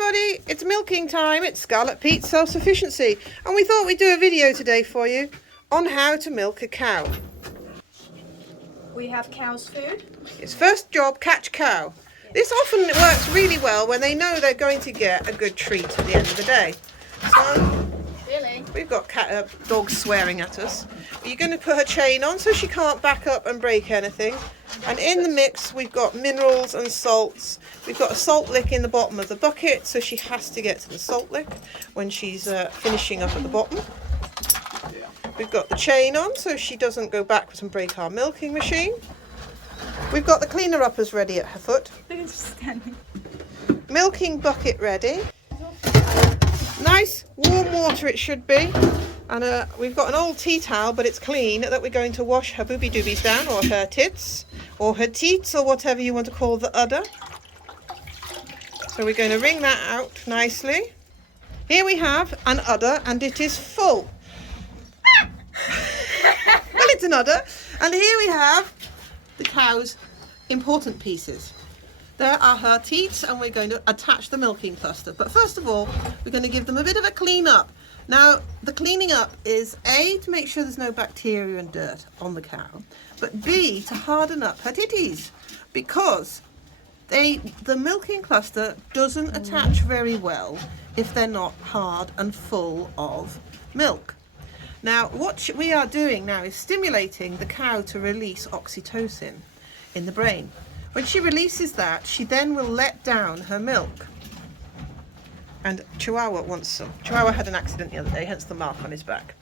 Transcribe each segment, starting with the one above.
everybody, it's milking time. It's Scarlet Pete's Self-Sufficiency, and we thought we'd do a video today for you on how to milk a cow. We have cow's food. It's first job, catch cow. This often works really well when they know they're going to get a good treat at the end of the day. So Really? we've got dogs swearing at us. You're going to put her chain on so she can't back up and break anything. And in the mix we've got minerals and salts. We've got a salt lick in the bottom of the bucket, so she has to get to the salt lick when she's finishing up at the bottom. We've got the chain on so she doesn't go backwards and break our milking machine. We've got the cleaner uppers ready at her foot. Milking bucket ready. Nice warm water it should be. And we've got an old tea towel, but it's clean, that we're going to wash her booby doobies down, or her tits, or her teats, or whatever you want to call the udder. So we're going to wring that out nicely. Here we have an udder, and it is full. Well, it's an udder. And here we have the cow's important pieces. There are her teats, and we're going to attach the milking cluster. But first of all, we're going to give them a bit of a clean up. Now, the cleaning up is A, to make sure there's no bacteria and dirt on the cow, but B, to harden up her titties, because the milking cluster doesn't attach very well if they're not hard and full of milk. Now, what we are doing now is stimulating the cow to release oxytocin in the brain. When she releases that, she then will let down her milk. And Chihuahua wants some. Chihuahua had an accident the other day, hence the mark on his back.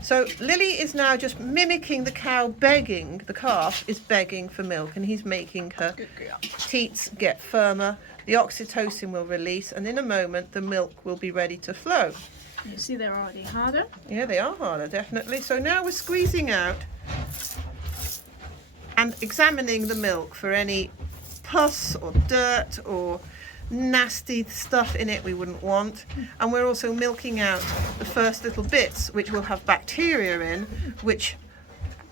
So Lily is now just mimicking the cow begging, the calf is begging for milk, and he's making her teats get firmer. The oxytocin will release, and in a moment the milk will be ready to flow. You see they're already harder? Yeah, they are harder, definitely. So now we're squeezing out and examining the milk for any pus or dirt or nasty stuff in it we wouldn't want. And we're also milking out the first little bits which will have bacteria in, which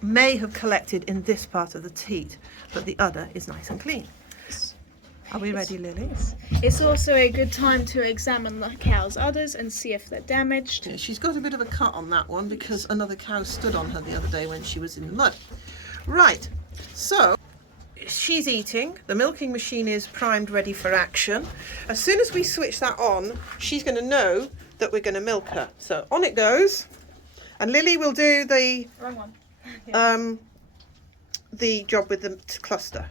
may have collected in this part of the teat, but the udder is nice and clean. Are we ready, Lily? It's also a good time to examine the cow's udders and see if they're damaged. Yeah, she's got a bit of a cut on that one because another cow stood on her the other day when she was in the mud. Right, so she's eating, the milking machine is primed, ready for action. As soon as we switch that on, she's going to know that we're going to milk her. So on it goes, and Lily will do the Wrong one. the job with the cluster.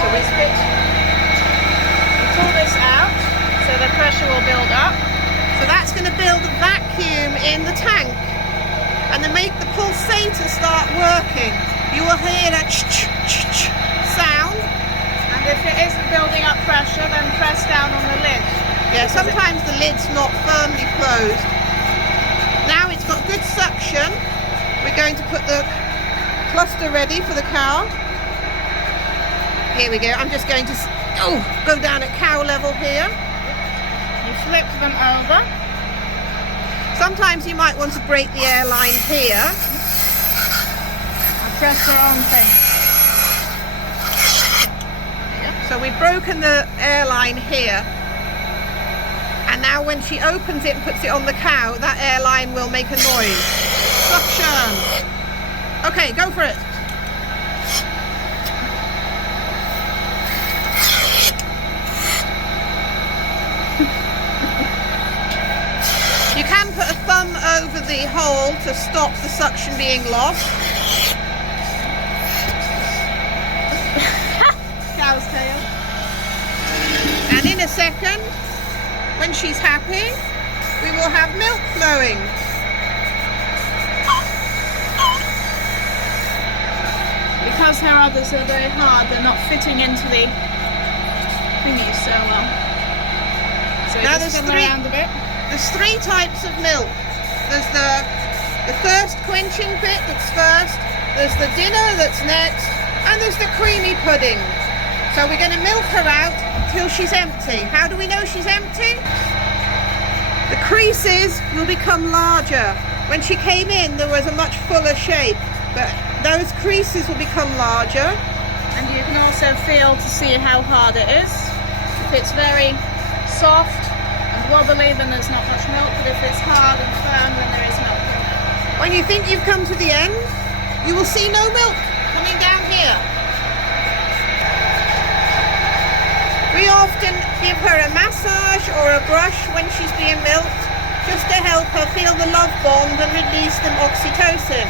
So we pull this out so the pressure will build up. So that's going to build a vacuum in the tank and then make the pulsator start working. You will hear that sound. And if it isn't building up pressure, then press down on the lid. Yeah, sometimes the lid's not firmly closed. Now it's got good suction. We're going to put the cluster ready for the cow. Here we go. I'm just going to go down at cow level here. You flip them over. Sometimes you might want to break the airline here. Press the wrong thing. So we've broken the airline here. And now when she opens it and puts it on the cow, that airline will make a noise. Suction. Okay, go for it. You can put a thumb over the hole to stop the suction being lost. Cow's tail. And in a second, when she's happy, we will have milk flowing. Because her udders are very hard, they're not fitting into the thingy so well. So Now just come around a bit. There's three types of milk. There's the thirst quenching bit that's first, there's the dinner that's next, and there's the creamy pudding. So we're going to milk her out till she's empty. How do we know she's empty? The creases will become larger. When she came in, there was a much fuller shape, but those creases will become larger. And you can also feel to see how hard it is. If it's very soft and wobbly, then there's not much milk, but if it's hard and firm, then there is milk in it. When you think you've come to the end, you will see no milk coming down here. We often give her a massage or a brush when she's being milked, just to help her feel the love bond and release the oxytocin.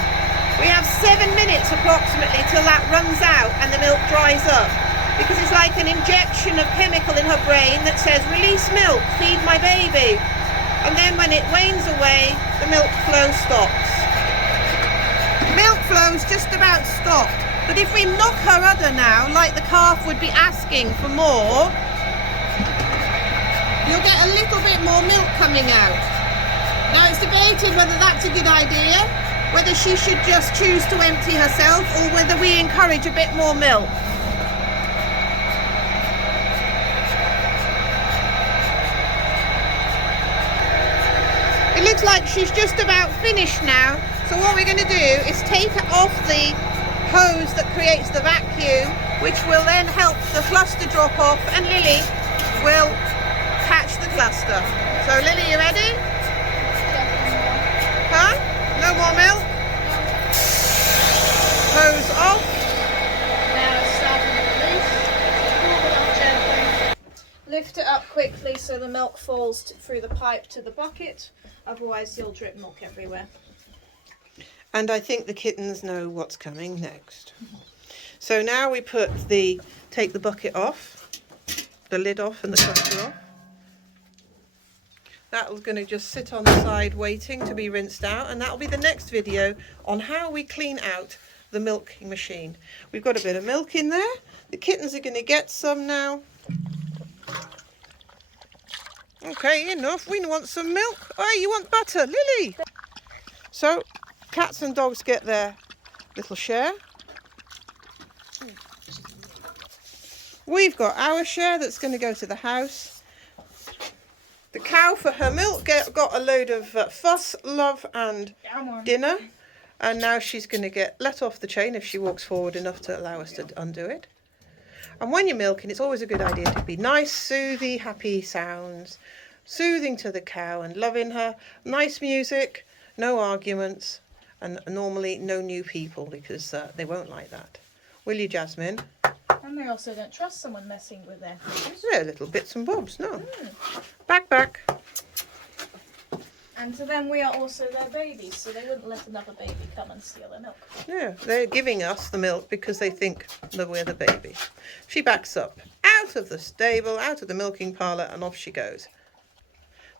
We have 7 minutes approximately till that runs out and the milk dries up, because it's like an injection of chemical in her brain that says, release milk, feed my baby. And then when it wanes away, the milk flow stops. Milk flow's just about stopped, but if we knock her udder now, like the calf would be asking for more, you'll get a little bit more milk coming out. Now it's debated whether that's a good idea, whether she should just choose to empty herself, or whether we encourage a bit more milk. It looks like she's just about finished now, so what we're going to do is take off the hose that creates the vacuum, which will then help the cluster drop off, and Lily will catch the cluster. So Lily, you ready? Huh? No more milk? Hose off. Now it's starting to release. Pull it off gently. Lift it up quickly so the milk falls through the pipe to the bucket, otherwise you'll drip milk everywhere. And I think the kittens know what's coming next. So now we take the bucket off, the lid off and the cluster off. That's going to just sit on the side waiting to be rinsed out, and that'll be the next video on how we clean out the milking machine. We've got a bit of milk in there. The kittens are going to get some now. Okay, enough. We want some milk. Oh, you want butter, Lily? So cats and dogs get their little share. We've got our share that's going to go to the house. The cow, for her milk, got a load of fuss, love and dinner. And now she's going to get let off the chain if she walks forward enough to allow us to undo it. And when you're milking, it's always a good idea to be nice, soothing, happy sounds. Soothing to the cow and loving her. Nice music, no arguments, and normally no new people, because they won't like that. Will you, Jasmine? And they also don't trust someone messing with their things. Yeah, little bits and bobs, no. Back. And to them we are also their babies, so they wouldn't let another baby come and steal their milk. Yeah, they're giving us the milk because they think that we're the baby. She backs up out of the stable, out of the milking parlour, and off she goes.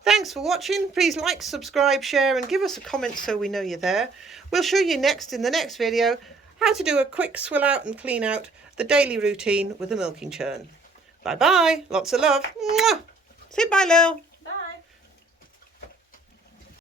Thanks for watching. Please like, subscribe, share and give us a comment so we know you're there. We'll show you next in the next video how to do a quick swill out and clean out the daily routine with a milking churn. Bye bye. Lots of love. Mwah. Say bye, Lil.